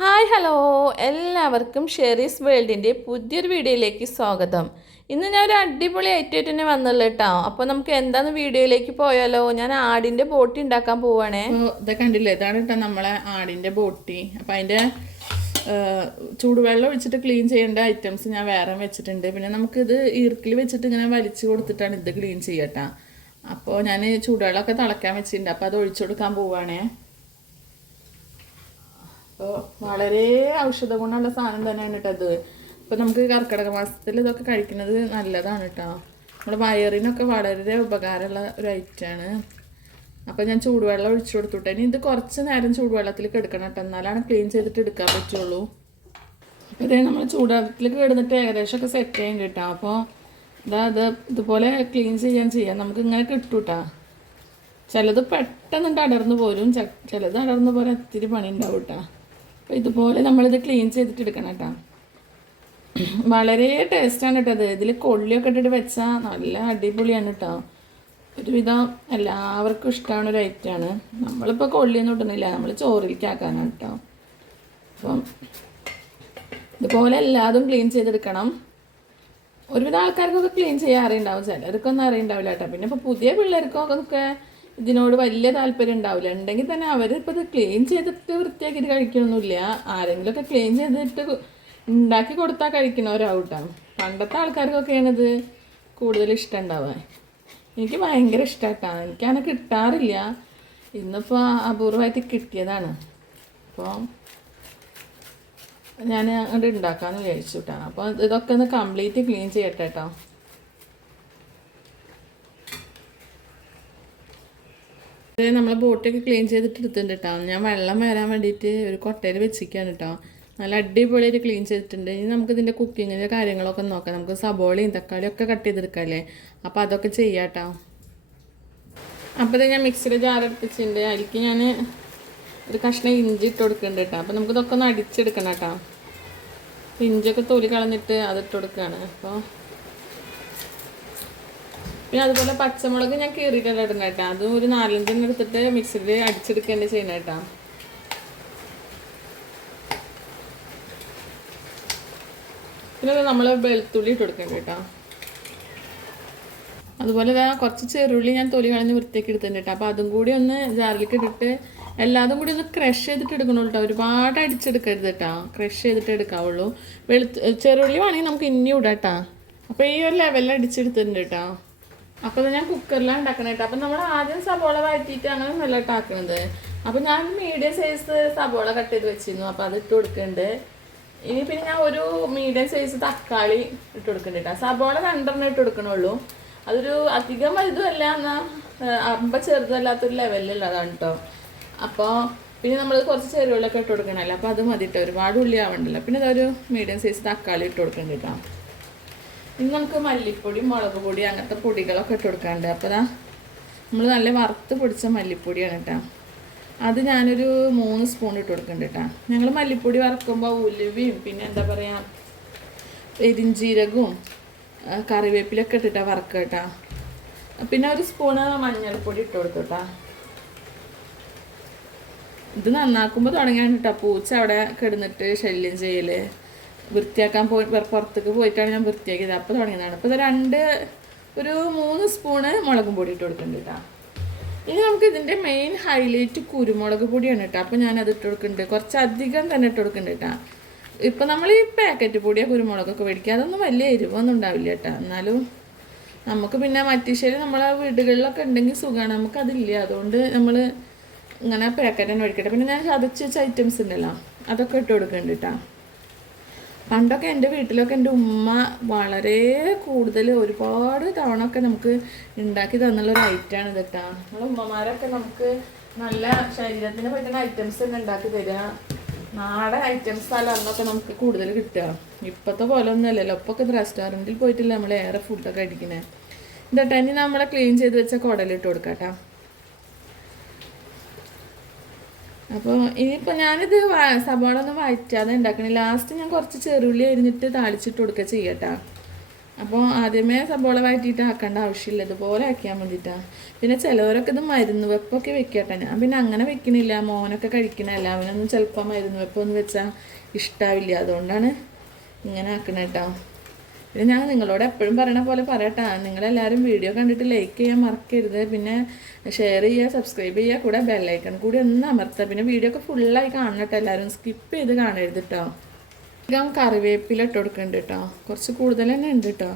Hi hello എല്ലാവർക്കും Sherry's വേൾഡിൻ്റെ പുതിയൊരു വീഡിയോയിലേക്ക് സ്വാഗതം. ഇന്ന് ഞാൻ ഒരു അടിപൊളി ഐറ്റമായിട്ട് തന്നെ വന്നുള്ളൂ കേട്ടോ. അപ്പോൾ നമുക്ക് എന്താന്ന് വീഡിയോയിലേക്ക് പോയാലോ. ഞാൻ ആടിൻ്റെ ബോട്ടി ഉണ്ടാക്കാൻ പോവുകയാണേ. ഇതൊക്കെ കണ്ടില്ലേ, ഇതാണ് കേട്ടോ നമ്മളെ ആടിൻ്റെ ബോട്ടി. അപ്പോൾ അതിൻ്റെ ചൂടുവെള്ളം ഒഴിച്ചിട്ട് ക്ലീൻ ചെയ്യേണ്ട ഐറ്റംസ് ഞാൻ വേറെ വെച്ചിട്ടുണ്ട്. പിന്നെ നമുക്കിത് ഈർക്കിൽ വെച്ചിട്ട് ഇങ്ങനെ വലിച്ചു കൊടുത്തിട്ടാണ് ഇത് ക്ലീൻ ചെയ്യട്ടോ. അപ്പോൾ ഞാൻ ചൂടുവെള്ളമൊക്കെ തിളയ്ക്കാൻ വെച്ചിട്ടുണ്ട്. അപ്പോൾ അത് ഒഴിച്ചു കൊടുക്കാൻ പോവുകയാണേ. അപ്പോൾ വളരെ ഔഷധ ഗുണമുള്ള സാധനം തന്നെയാണ് കേട്ടോ അത്. അപ്പോൾ നമുക്ക് കർക്കിടക മാസത്തിൽ ഇതൊക്കെ കഴിക്കുന്നത് നല്ലതാണ് കേട്ടോ. നമ്മുടെ വയറിനൊക്കെ വളരെ ഉപകാരമുള്ള ഒരു ഐറ്റമാണ്. അപ്പോൾ ഞാൻ ചൂടുവെള്ളം ഒഴിച്ചു കൊടുത്തുട്ടെ. ഇനി ഇത് കുറച്ച് നേരം ചൂടുവെള്ളത്തിൽ കിടക്കണം കേട്ടോ, എന്നാലാണ് ക്ലീൻ ചെയ്തിട്ട് എടുക്കാൻ പറ്റുള്ളൂ. അപ്പോൾ ഇതേ നമ്മൾ ചൂടുവെള്ളത്തിൽ കിടന്നിട്ട് ഏകദേശമൊക്കെ സെറ്റ് ചെയ്യാൻ കിട്ടാം. അപ്പോൾ ഇതുപോലെ ക്ലീൻ ചെയ്യാം. നമുക്ക് ഇങ്ങനെ കിട്ടും കേട്ടോ. ചിലത് പെട്ടെന്ന് അടർന്നു പോരും, ചിലത് അടർന്നു പോരാൻ ഒത്തിരി പണി ഉണ്ടാവും കേട്ടോ. അപ്പോൾ ഇതുപോലെ നമ്മളിത് ക്ലീൻ ചെയ്തിട്ട് എടുക്കണം കേട്ടോ. വളരെ ടേസ്റ്റാണ് കേട്ടോ അത്. ഇതിൽ കൊള്ളിയൊക്കെ ഇട്ടിട്ട് വെച്ചാൽ നല്ല അടിപൊളിയാണ് കേട്ടോ. ഒരുവിധം എല്ലാവർക്കും ഇഷ്ടമാണ് ഒരു ഐറ്റമാണ്. നമ്മളിപ്പോൾ കൊള്ളിയൊന്നും ഇടുന്നില്ല, നമ്മൾ ചോറിലേക്കാക്കാനാണ് കേട്ടോ. അപ്പം ഇതുപോലെ എല്ലാതും ക്ലീൻ ചെയ്തെടുക്കണം. ഒരുവിധം ആൾക്കാർക്കൊക്കെ ക്ലീൻ ചെയ്യാൻ അറിയുണ്ടാവും, ചിലർക്കൊന്നും അറിയുണ്ടാവില്ല കേട്ടോ. പിന്നെ ഇപ്പോൾ പുതിയ പിള്ളേർക്കൊക്കെ ഇതിനോട് വലിയ താല്പര്യം ഉണ്ടാവില്ല. ഉണ്ടെങ്കിൽ തന്നെ അവരിപ്പോൾ ഇത് ക്ലീൻ ചെയ്തിട്ട് വൃത്തിയാക്കിയിട്ട് കഴിക്കണമൊന്നുമില്ല. ആരെങ്കിലുമൊക്കെ ക്ലീൻ ചെയ്തിട്ട് ഉണ്ടാക്കി കൊടുത്താൽ കഴിക്കണവരാവട്ടാണ്. പണ്ടത്തെ ആൾക്കാർക്കൊക്കെയാണ് ഇത് കൂടുതൽ ഇഷ്ടം ഉണ്ടാവുക. എനിക്ക് ഭയങ്കര ഇഷ്ടമായിട്ടാണ്. എനിക്കങ്ങനെ കിട്ടാറില്ല. ഇന്നിപ്പോൾ അപൂർവമായിട്ട് കിട്ടിയതാണ്. അപ്പോൾ ഞാൻ അത് ഉണ്ടാക്കാമെന്ന് വിചാരിച്ചു കേട്ടോ. അപ്പോൾ ഇതൊക്കെ ഒന്ന് കംപ്ലീറ്റ് ക്ലീൻ ചെയ്യട്ടെ കേട്ടോ. നമ്മൾ ബോട്ടൊക്കെ ക്ലീൻ ചെയ്തിട്ട് എടുത്തിട്ടുണ്ട് കേട്ടോ. ഞാൻ വെള്ളം വരാൻ വേണ്ടിയിട്ട് ഒരു കൊട്ടയിൽ വെച്ചിരിക്കുകയാണ് കേട്ടോ. നല്ല അടിപൊളിയായിട്ട് ക്ലീൻ ചെയ്തിട്ടുണ്ട്. ഇനി നമുക്കിതിൻ്റെ കുക്കിങ്ങിൻ്റെ കാര്യങ്ങളൊക്കെ നോക്കാം. നമുക്ക് സബോളയും തക്കാളിയും ഒക്കെ കട്ട് ചെയ്തെടുക്കാമല്ലേ. അപ്പോൾ അതൊക്കെ ചെയ്യാം കേട്ടോ. അപ്പോൾ ഞാൻ മിക്സിയുടെ ജാർ എടുപ്പിച്ചിട്ടുണ്ട്. അതിലേക്ക് ഞാൻ ഒരു കഷ്ണം ഇഞ്ചി ഇട്ട് കൊടുക്കുന്നുണ്ട് കേട്ടോ. അപ്പോൾ നമുക്കിതൊക്കെ ഒന്ന് അടിച്ചെടുക്കണം കേട്ടോ. ഇഞ്ചിയൊക്കെ തൊലി കളഞ്ഞിട്ട് അതിട്ട് കൊടുക്കുകയാണ്. അപ്പോൾ പിന്നെ അതുപോലെ പച്ചമുളക് ഞാൻ കീറിയിട്ടല്ല ഇടുന്നത് കേട്ടോ. അതും ഒരു 4-5 എടുത്തിട്ട് മിക്സിയിൽ അടിച്ചെടുക്കേണ്ട ചെയ്യണം കേട്ടോ. പിന്നെ നമ്മൾ വെളുത്തുള്ളി ഇട്ട് കൊടുക്കേണ്ട കേട്ടോ. അതുപോലെ കുറച്ച് ചെറുള്ളി ഞാൻ തൊലി കളഞ്ഞ് വൃത്തിയാക്കി എടുത്തിട്ടുണ്ട് കേട്ടോ. അപ്പോൾ അതും കൂടി ഒന്ന് ജാറിലേക്ക് ഇട്ടിട്ട് എല്ലാതും കൂടി ഒന്ന് ക്രഷ് ചെയ്തിട്ട് എടുക്കണുള്ളൂ കേട്ടോ. ഒരുപാട് അടിച്ചെടുക്കരുത് കേട്ടോ, ക്രഷ് ചെയ്തിട്ട് എടുക്കാവുള്ളൂ. ചെറുള്ളി വേണമെങ്കിൽ നമുക്ക് ഇനി ഇടാം കേട്ടോ. അപ്പോൾ ഈ ഒരു ലെവലിൽ അടിച്ചെടുത്തിട്ടുണ്ട് കേട്ടോ. അപ്പോൾ ഞാൻ കുക്കറിലാണ് ഉണ്ടാക്കണത് കേട്ടോ. അപ്പം നമ്മൾ ആദ്യം സബോള വഴറ്റിയിട്ട് അങ്ങനെ നല്ല ഇട്ടാക്കണത്. അപ്പോൾ ഞാൻ മീഡിയം സൈസ് സബോള കട്ട് ചെയ്ത് വെച്ചിരുന്നു. അപ്പോൾ അത് ഇട്ട് കൊടുക്കുന്നുണ്ട്. ഇനി പിന്നെ ഞാൻ ഒരു മീഡിയം സൈസ് തക്കാളി ഇട്ട് കൊടുക്കുന്നുണ്ട് കേട്ടോ. സബോള 2 ഇട്ട് കൊടുക്കണുള്ളൂ. അതൊരു അധികം വലുതുമല്ല, എന്നാൽ അമ്പ ചെറുതല്ലാത്തൊരു ലെവലിലുള്ളതാണ് കേട്ടോ. അപ്പോൾ പിന്നെ നമ്മൾ കുറച്ച് ചെറുവെള്ളമൊക്കെ ഇട്ട് കൊടുക്കണമല്ലോ. അപ്പോൾ അത് മതി കേട്ടോ, ഒരുപാട് ഉള്ളി ആവണ്ടല്ലോ. പിന്നെ അതൊരു മീഡിയം സൈസ് തക്കാളി ഇട്ട് കൊടുക്കുന്നുണ്ട് കേട്ടോ. ഇനി നമുക്ക് മല്ലിപ്പൊടി, മുളക് പൊടി അങ്ങനത്തെ പൊടികളൊക്കെ ഇട്ട് കൊടുക്കാറുണ്ട്. അപ്പോൾ നമ്മൾ നല്ല വറുത്ത് പൊടിച്ച മല്ലിപ്പൊടിയാണ് കേട്ടോ. അത് ഞാനൊരു 3 സ്പൂൺ ഇട്ട് കൊടുക്കുന്നുണ്ട് കേട്ടോ. ഞങ്ങൾ മല്ലിപ്പൊടി വറക്കുമ്പോൾ ഉലുവയും പിന്നെ എന്താ പറയുക പെരിഞ്ചീരകവും കറിവേപ്പിലൊക്കെ ഇട്ടിട്ടാണ് വറക്കുക കേട്ടോ. പിന്നെ ഒരു സ്പൂണ് മഞ്ഞൾപ്പൊടി ഇട്ട് കൊടുത്തു കേട്ടോ. ഇത് നന്നാക്കുമ്പോൾ തുടങ്ങിയാണ് കേട്ടോ പൂച്ച അവിടെ കിടന്നിട്ട് ശല്യം ചെയ്യൽ. വൃത്തിയാക്കാൻ പുറത്തേക്ക് പോയിട്ടാണ് ഞാൻ വൃത്തിയാക്കിയത്. അപ്പോൾ തുടങ്ങിയതാണ്. അപ്പോൾ ഇത് ഒരു 3 സ്പൂണ് മുളകും പൊടി ഇട്ട് കൊടുക്കുന്നുണ്ട് കേട്ടോ. ഇനി നമുക്ക് ഇതിൻ്റെ മെയിൻ ഹൈലൈറ്റ് കുരുമുളക് പൊടിയാണ് കേട്ടോ. അപ്പോൾ ഞാനത് ഇട്ട് കൊടുക്കുന്നുണ്ട്. കുറച്ചധികം തന്നെ ഇട്ട് കൊടുക്കുന്നുണ്ട് കേട്ടോ. ഇപ്പോൾ നമ്മൾ ഈ പാക്കറ്റ് പൊടിയോ കുരുമുളകൊക്കെ മേടിക്കുക, അതൊന്നും വലിയ എരിവൊന്നും ഉണ്ടാവില്ല കേട്ടോ. എന്നാലും നമുക്ക് പിന്നെ മറ്റീശ്ശേരി നമ്മളെ വീടുകളിലൊക്കെ ഉണ്ടെങ്കിൽ സുഖമാണ്. നമുക്കതില്ല, അതുകൊണ്ട് നമ്മൾ ഇങ്ങനെ പാക്കറ്റ് തന്നെ മേടിക്കട്ടെ. പിന്നെ ഞാൻ ചതച്ച് വെച്ച ഐറ്റംസ് ഉണ്ടല്ലോ, അതൊക്കെ ഇട്ട് കൊടുക്കുന്നുണ്ട് കേട്ടോ. പണ്ടൊക്കെ എൻ്റെ വീട്ടിലൊക്കെ എൻ്റെ ഉമ്മ വളരെ കൂടുതൽ ഒരുപാട് തവണ ഒക്കെ നമുക്ക് ഉണ്ടാക്കി തന്നുള്ളൊരു ഐറ്റമാണ് ഇത് കേട്ടോ. നമ്മളെ ഉമ്മമാരൊക്കെ നമുക്ക് നല്ല ശരീരത്തിന് പറ്റുന്ന ഐറ്റംസ് തന്നെ ഉണ്ടാക്കി തരിക. നാടൻ ഐറ്റംസ് അല്ല അന്നൊക്കെ നമുക്ക് കൂടുതൽ കിട്ടുക. ഇപ്പോഴത്തെ പോലെ ഒന്നും അല്ലല്ലോ. ഇപ്പോൾ ഒക്കെ റെസ്റ്റോറൻറ്റിൽ പോയിട്ടില്ല നമ്മൾ ഏറെ ഫുഡൊക്കെ അടിക്കുന്നത്. ഇതട്ടെ, ഇനി നമ്മളെ ക്ലീൻ ചെയ്ത് വെച്ച കുടലിട്ട് കൊടുക്കാം കേട്ടോ. അപ്പോൾ ഇനിയിപ്പോൾ ഞാനിത് സവാള ഒന്നും വഴറ്റാതെ ഉണ്ടാക്കണേ. ലാസ്റ്റ് ഞാൻ കുറച്ച് ചെറുള്ളി അരിഞ്ഞിട്ട് താളിച്ചിട്ട് കൊടുക്കുക ചെയ്യട്ടോ. അപ്പോൾ ആദ്യമേ സബോള വഴറ്റിയിട്ട് ആക്കേണ്ട ആവശ്യമില്ല, ഇതുപോലെ ആക്കിയാൽ മതിട്ടാണ്. പിന്നെ ചിലവരൊക്കെ ഇത് മരുന്ന് വെപ്പൊക്കെ വെക്കട്ടെ. ഞാൻ പിന്നെ അങ്ങനെ വെക്കണില്ല, മോനൊക്കെ കഴിക്കണല്ല, അവനൊന്നും ചിലപ്പോൾ മരുന്ന് വെപ്പൊന്നും വെച്ചാൽ ഇഷ്ടാവില്ല, അതുകൊണ്ടാണ് ഇങ്ങനെ ആക്കണേ കേട്ടോ. പിന്നെ ഞാൻ നിങ്ങളോട് എപ്പോഴും പറയണ പോലെ പറയട്ടാ, നിങ്ങളെല്ലാവരും വീഡിയോ കണ്ടിട്ട് ലൈക്ക് ചെയ്യാൻ മറക്കരുത്, പിന്നെ ഷെയർ ചെയ്യുക, സബ്സ്ക്രൈബ് ചെയ്യുക, കൂടെ ബെല്ലൈക്കൺ കൂടി ഒന്ന് അമർത്തുക. പിന്നെ വീഡിയോ ഒക്കെ ഫുള്ളായി കാണണം, എല്ലാവരും സ്കിപ്പ് ചെയ്ത് കാണരുത് കേട്ടോ. ഞാൻ കറിവേപ്പില ഇട്ട് കൊടുക്കുന്നുണ്ട് കേട്ടോ, കുറച്ച് കൂടുതൽ തന്നെ ഉണ്ട് കേട്ടോ.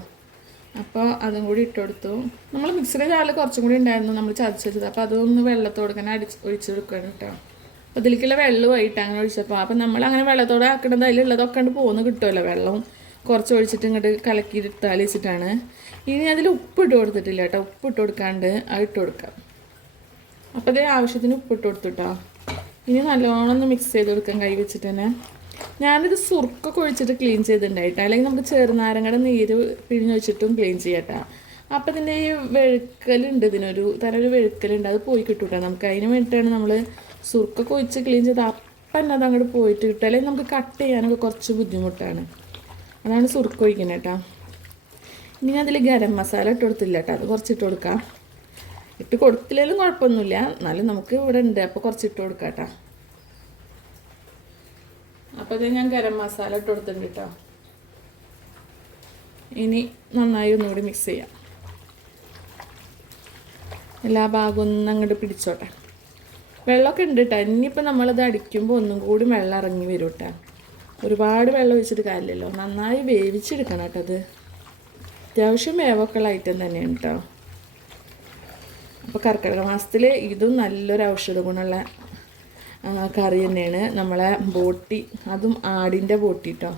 അപ്പോൾ അതും കൂടി ഇട്ട് കൊടുത്തു. നമ്മൾ മിക്സിയുടെ ജാറിൽ കുറച്ചും കൂടി ഉണ്ടായിരുന്നു നമ്മൾ ചതച്ചത്, അപ്പോൾ അതൊന്ന് വെള്ളത്തോട് തന്നെ ഒഴിച്ച് കൊടുക്കണം കേട്ടോ. അപ്പോൾ ഇതിലേക്കുള്ള വെള്ളമായിട്ട് അങ്ങനെ ഒഴിച്ചപ്പോൾ, അപ്പം നമ്മളങ്ങനെ വെള്ളത്തോടെ ആക്കണത് അതിലുള്ളതൊക്കെ ഉണ്ട് പോകുന്നു കിട്ടുമല്ലോ, വെള്ളം കുറച്ച് ഒഴിച്ചിട്ട് ഇങ്ങോട്ട് കലക്കിയിട്ടാൽ വെച്ചിട്ടാണ്. ഇനി അതിൽ ഉപ്പ് ഇട്ട് കൊടുത്തിട്ടില്ല കേട്ടോ, ഉപ്പ് ഇട്ട് കൊടുക്കാണ്ട് അത് ഇട്ട് കൊടുക്കാം. അപ്പോൾ അതേ ആവശ്യത്തിന് ഉപ്പ് ഇട്ട് കൊടുത്തു കേട്ടോ. ഇനി നല്ലോണം ഒന്ന് മിക്സ് ചെയ്ത് കൊടുക്കാം കൈ വെച്ചിട്ട് തന്നെ. ഞാനിത് സുർക്കൊക്കെ ഒഴിച്ചിട്ട് ക്ലീൻ ചെയ്തിട്ടുണ്ടായിട്ടോ, അല്ലെങ്കിൽ നമുക്ക് ചെറുനാരങ്ങയുടെ നീര് പിഴിഞ്ഞ് വെച്ചിട്ടും ക്ലീൻ ചെയ്യട്ടോ. അപ്പോൾ ഇതിൻ്റെ ഈ വെഴുക്കലുണ്ട്, ഇതിനൊരു തരം ഒരു വെഴുക്കലുണ്ട്, അത് പോയി കിട്ടൂട്ടോ നമുക്ക്. അതിന് വേണ്ടിയിട്ടാണ് നമ്മൾ സുർക്കൊക്കെ ഒഴിച്ച് ക്ലീൻ ചെയ്ത് അപ്പം തന്നെ അത് അങ്ങോട്ട് പോയിട്ട് കിട്ടുക, അല്ലെങ്കിൽ നമുക്ക് കട്ട് ചെയ്യാനൊക്കെ കുറച്ച് ബുദ്ധിമുട്ടാണ്, അതാണ് സുർക്ക ഒഴിക്കുന്നത് കേട്ടോ. ഇനി അതിൽ ഗരം മസാല ഇട്ട് കൊടുത്തില്ല കേട്ടോ, അത് കുറച്ച് ഇട്ട് കൊടുക്കാം. ഇട്ട് കൊടുത്തില്ലെങ്കിലും കുഴപ്പമൊന്നുമില്ല, എന്നാലും നമുക്ക് ഇവിടെ ഉണ്ട്, അപ്പോൾ കുറച്ച് ഇട്ട് കൊടുക്കാം കേട്ടോ. അപ്പോൾ ഇത് ഞാൻ ഗരം മസാല ഇട്ട് കൊടുത്തിട്ടുണ്ട് കേട്ടോ. ഇനി നന്നായി ഒന്നുകൂടി മിക്സ് ചെയ്യാം, എല്ലാ ഭാഗവും ഒന്നും അങ്ങോട്ട് പിടിച്ചോട്ടെ. വെള്ളമൊക്കെ ഉണ്ട് കേട്ടോ, ഇനിയിപ്പോൾ നമ്മളത് അടിക്കുമ്പോൾ ഒന്നും കൂടി വെള്ളം ഇറങ്ങി വരും കേട്ടോ. ഒരുപാട് വെള്ളം ഒഴിച്ചിട്ട് കാര്യമില്ലല്ലോ, നന്നായി വേവിച്ചെടുക്കണം കേട്ടോ. അത് അത്യാവശ്യം വേവൊക്കെ ഉള്ള ഐറ്റം തന്നെയാണ് കേട്ടോ. അപ്പോൾ കർക്കിടക മാസത്തിൽ ഇതും നല്ലൊരു ഔഷധ ഗുണമുള്ള കറി തന്നെയാണ്. നമ്മളെ ബോട്ടി, അതും ആടിൻ്റെ ബോട്ടി കേട്ടോ,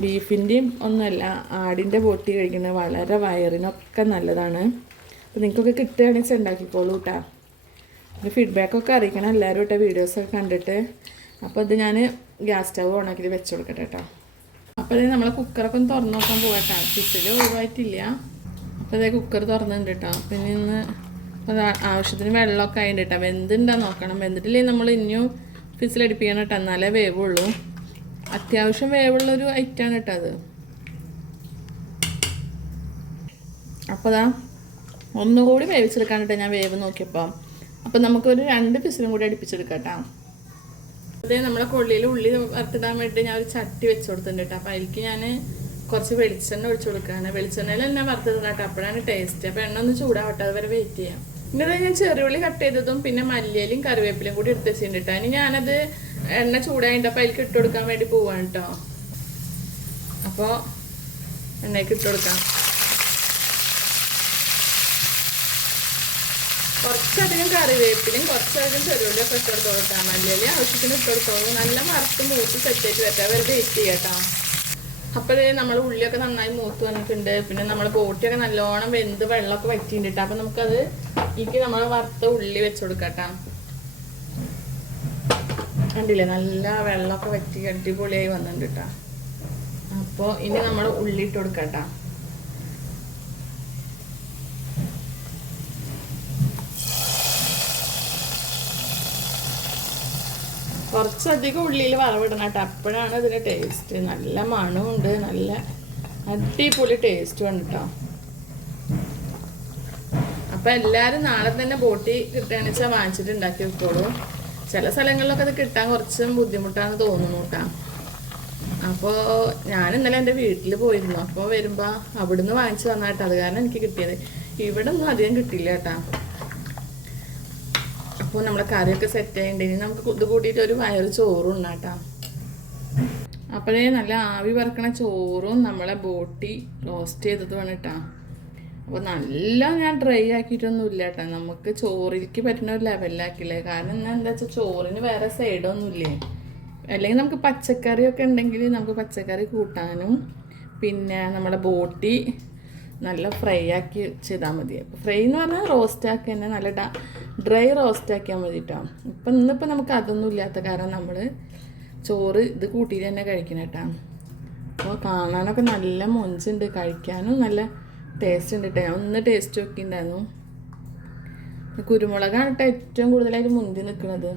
ബീഫിൻ്റെയും ഒന്നുമല്ല, ആടിൻ്റെ ബോട്ടി കഴിക്കുന്നത് വളരെ വയറിനൊക്കെ നല്ലതാണ്. അപ്പോൾ നിങ്ങൾക്കൊക്കെ കിട്ടുകയാണെങ്കിൽ ഉണ്ടാക്കിക്കോളൂ കേട്ടോ. പിന്നെ ഫീഡ്ബാക്കൊക്കെ അറിയിക്കണം എല്ലാവരും കേട്ടോ, വീഡിയോസൊക്കെ കണ്ടിട്ട്. അപ്പോൾ ഇത് ഞാൻ ഗ്യാസ് സ്റ്റവ് ഓണാക്കിയിട്ട് വെച്ച് കൊടുക്കട്ടെ കേട്ടോ. അപ്പോൾ ഇത് നമ്മളെ കുക്കറൊക്കെ ഒന്ന് തുറന്ന് നോക്കാൻ പോകട്ടോ, ഫിസിൽ ഒഴിവായിട്ടില്ല. അപ്പോൾ അതേ കുക്കർ തുറന്നിട്ടുണ്ട് കേട്ടോ. പിന്നെ ഇന്ന് അപ്പോൾ ആവശ്യത്തിന് വെള്ളമൊക്കെ ആയിട്ട് കേട്ടോ, വെന്തുണ്ടാ നോക്കണം. വെന്തിട്ടില്ലെങ്കിൽ നമ്മൾ ഇനിയും ഫിസിലടിപ്പിക്കണം കേട്ടോ, എന്നാലേ വേവുള്ളൂ. അത്യാവശ്യം വേവുള്ളൊരു ഐറ്റമാണ് കേട്ടോ അത്. അപ്പോൾ അതാ ഒന്നുകൂടി വേവിച്ചെടുക്കാൻ കേട്ടോ ഞാൻ വേവ് നോക്കിയപ്പോൾ. അപ്പോൾ നമുക്കൊരു 2 ഫിസിലും കൂടി അടുപ്പിച്ചെടുക്കാം കേട്ടോ. അതേ നമ്മളെ കൊള്ളിയിൽ ഉള്ളി വറുത്തിടാൻ വേണ്ടി ഞാൻ ഒരു ചട്ടി വെച്ച് കൊടുത്തിട്ടുണ്ട് കേട്ടോ. അപ്പോൾ അതിലേക്ക് ഞാൻ കുറച്ച് വെളിച്ചെണ്ണ ഒഴിച്ച് കൊടുക്കുകയാണ്. വെളിച്ചെണ്ണയിൽ തന്നെ വറുത്തിടുന്ന കേട്ടോ, അപ്പോഴാണ് ടേസ്റ്റ്. അപ്പോൾ എണ്ണ ഒന്ന് ചൂടാവട്ടെ, അതുവരെ വെയിറ്റ് ചെയ്യാം. പിന്നെ ഞാൻ ചെറിയുള്ളി കട്ട് ചെയ്തതും പിന്നെ മല്ലിയിലും കറിവേപ്പിലയും കൂടി എടുത്ത് വെച്ചിട്ടുണ്ട് കേട്ടോ. ഇനി ഞാനത് എണ്ണ ചൂടായിട്ട് അപ്പോൾ അതിലേക്ക് ഇട്ട് കൊടുക്കാൻ വേണ്ടി പോവാണ് കേട്ടോ. അപ്പോൾ എണ്ണയ്ക്ക് ഇട്ട് കൊടുക്കാം. കുറച്ചധികം കറിവേപ്പിലും കുറച്ചധികം ചെറുള്ളിയൊക്കെ ഇട്ട് കൊടുത്തു കൊടുക്കാം. മല്ലിയില ആവശ്യത്തിന് ഇട്ട് കൊടുത്തോളൂ. നല്ല വറുത്ത് മൂത്ത് സെറ്റായിട്ട് വരട്ടെ, വെറുതെ വെയിറ്റ് ചെയ്യാം കേട്ടോ. അപ്പോൾ നമ്മൾ ഉള്ളിയൊക്കെ നന്നായി മൂത്ത് വന്നിട്ടുണ്ട്. പിന്നെ നമ്മൾ ബോട്ടിയൊക്കെ നല്ലോണം വെന്ത് വെള്ളമൊക്കെ വറ്റിയിട്ടുണ്ട് കേട്ടോ. അപ്പോൾ നമുക്കത് ഇതിലേക്ക് നമ്മൾ വറുത്ത ഉള്ളി വെച്ച് കൊടുക്കാം കേട്ടോ. കണ്ടില്ലേ, നല്ല വെള്ളമൊക്കെ വറ്റി അടിപൊളിയായി വന്നിട്ടുണ്ട് കേട്ടോ. അപ്പോൾ ഇനി നമ്മൾ ഉള്ളി ഇട്ട് കൊടുക്കാം കേട്ടോ. കുറച്ചധികം ഉള്ളിയിൽ വറവിടണം കേട്ടോ, അപ്പോഴാണ് ഇതിൻ്റെ ടേസ്റ്റ്. നല്ല മണമുണ്ട്, നല്ല അടിപൊളി ടേസ്റ്റും ഉണ്ട് കേട്ടോ. അപ്പം എല്ലാവരും നാളെ തന്നെ ബോട്ടി കിട്ടുകയാണെന്ന് വെച്ചാൽ വാങ്ങിച്ചിട്ട് ഉണ്ടാക്കി വെക്കോളൂ. ചില സ്ഥലങ്ങളിലൊക്കെ അത് കിട്ടാൻ കുറച്ച് ബുദ്ധിമുട്ടാണെന്ന് തോന്നുന്നു കേട്ടോ. അപ്പോൾ ഞാൻ ഇന്നലെ എൻ്റെ വീട്ടിൽ പോയിരുന്നു, അപ്പോൾ വരുമ്പോൾ അവിടുന്ന് വാങ്ങിച്ച് വന്നാട്ടോ, അത് കാരണം എനിക്ക് കിട്ടിയത്. ഇവിടെ ഒന്നും അധികം കിട്ടില്ല കേട്ടോ. അപ്പോൾ നമ്മളെ കറിയൊക്കെ സെറ്റ് ചെയ്യണ്ടെങ്കിൽ നമുക്ക് ഇത് കൂട്ടിയിട്ട് ഒരു വയറ് ചോറും ഉണ്ടാട്ടോ. അപ്പോഴേ നല്ല ആവി പറക്കണ ചോറും നമ്മളെ ബോട്ടി റോസ്റ്റ് ചെയ്തതുമാണ് കേട്ടോ. അപ്പോൾ നല്ല ഞാൻ ഡ്രൈ ആക്കിയിട്ടൊന്നും ഇല്ല കേട്ടോ, നമുക്ക് ചോറിലേക്ക് പറ്റുന്ന ഒരു ലെവലിലാക്കില്ലേ. കാരണം എന്താ വെച്ചാൽ ചോറിന് വേറെ സൈഡൊന്നുമില്ലേ. അല്ലെങ്കിൽ നമുക്ക് പച്ചക്കറിയൊക്കെ ഉണ്ടെങ്കിൽ നമുക്ക് പച്ചക്കറി കൂട്ടാനും പിന്നെ നമ്മുടെ ബോട്ടി നല്ല ഫ്രൈ ആക്കി ചെയ്താൽ മതി. അപ്പോൾ ഫ്രൈ എന്ന് പറഞ്ഞാൽ റോസ്റ്റ് ആക്കി തന്നെ നല്ല ഡ്രൈ റോസ്റ്റ് ആക്കിയാൽ മതി കേട്ടോ. ഇന്നിപ്പോൾ നമുക്ക് അതൊന്നും ഇല്ലാത്ത കാരണം നമ്മൾ ചോറ് ഇത് കൂട്ടിയിട്ട് തന്നെ കഴിക്കണം കേട്ടോ. അപ്പോൾ കാണാനൊക്കെ നല്ല മൊഞ്ചുണ്ട്, കഴിക്കാനും നല്ല ടേസ്റ്റ് ഉണ്ട് കേട്ടോ. ഞാൻ ഒന്ന് ടേസ്റ്റ് നോക്കിയിട്ടുണ്ടായിരുന്നു. കുരുമുളകാണ് കേട്ടോ ഏറ്റവും കൂടുതലായിട്ട് മുന്തി നിൽക്കുന്നത്.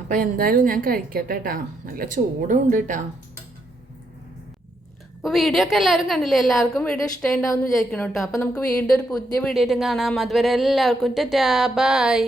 അപ്പോൾ എന്തായാലും ഞാൻ കഴിക്കട്ടെ കേട്ടോ, നല്ല ചൂടും ഉണ്ട് കേട്ടോ. അപ്പോൾ വീഡിയോ ഒക്കെ എല്ലാവരും കണ്ടില്ലേ, എല്ലാവർക്കും വീഡിയോ ഇഷ്ടമുണ്ടാവും എന്ന് വിചാരിക്കണം കേട്ടോ. അപ്പോൾ നമുക്ക് വീണ്ടും ഒരു പുതിയ വീഡിയോ ആയിട്ടും കാണാം. അതുവരെ എല്ലാവർക്കും ടാറ്റാ ബൈ.